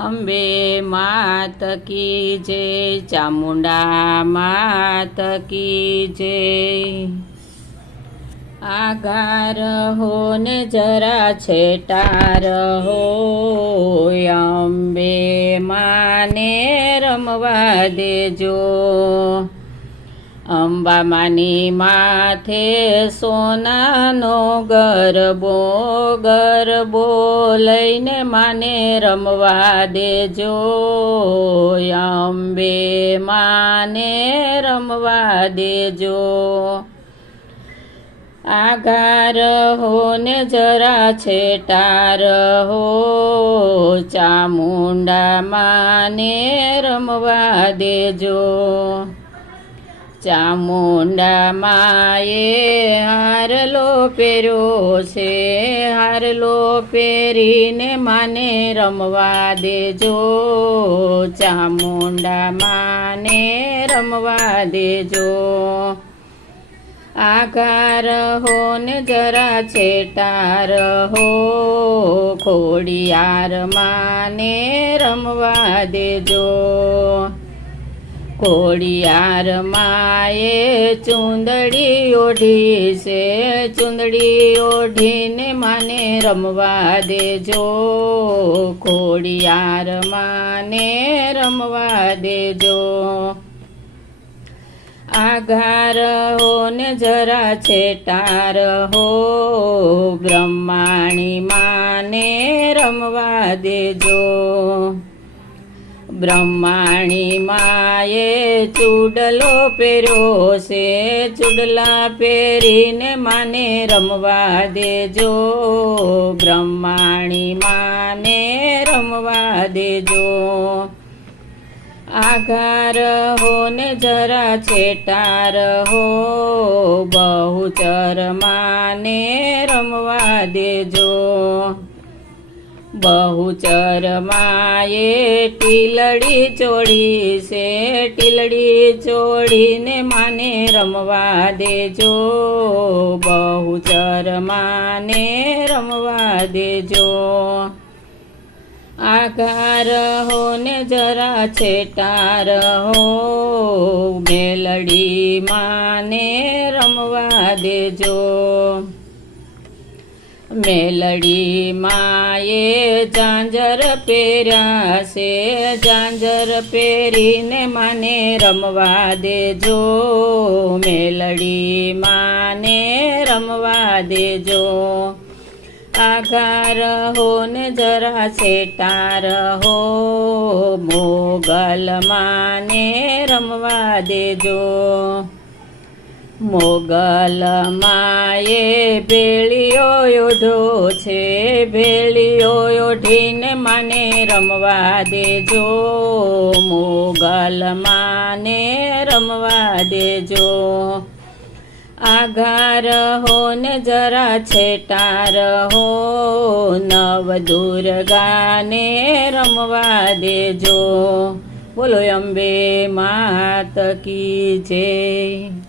અંબે માત કી જય, ચામુંડા માત કી જય। આગા રહો ને જરા છેટા રહો, અંબે માને રમવા દેજો। અંબા માની માથે સોનાનો ગરબો, ગરબો લઈને માને રમવા દેજો। અંબે માને રમવા દેજો। આગા રહો ને જરા છેટા રહો, ચામુંડા માને રમવા દેજો। ચામુંડા માએ હારલો પહેર્યો છે, હારલો પહેરીને માને રમવા દેજો। ચામુંડા માને રમવા દેજો। આગા રહો ને જરા છેટા રહો, ખોડિયાર માને રમવા દેજો। ખોડિયાર માએ ચૂંદડી ઓઢી છે, ચૂંદડી ઓઢીને માને રમવા દેજો। ખોડિયાર માને રમવા દેજો। આગા રહો ને જરા છેટા રહો, બ્રહ્માણી માને રમવા દેજો। બ્રહ્માણી માએ ચૂડલો પહેર્યો છે, ચૂડલા પહેરીને માને રમવા દેજો। બ્રહ્માણી માને રમવા દેજો। આગા રહો ને જરા છેટા રહો, બહુચર માને રમવા દેજો। બહુચર માએ ટીલડી ચોળી છે, ટીલડી ચોળીને માને રમવા દેજો। બહુચર માને રમવા દેજો। આગા રહો ને જરા છેટા રહો, મેલડી માને રમવા દેજો। મેલડી માએ ઝાંઝર પહેર્યા છે, ઝાંઝર પહેરીને માને રમવા દેજો। મેલડી માને રમવા દેજો। આગા રહો ને જરા છેટા રહો, મોગલ માને રમવા દેજો। મોગલ માએ ભેળીઓ ઓઢો છે, ભેળીઓ ઓઢીને માને રમવા દેજો। મોગલ માને રમવા દેજો। આગા રહો ને જરા છેટા રહો, નવ દુર્ગાને રમવા દેજો। બોલો અંબે માત કી જય।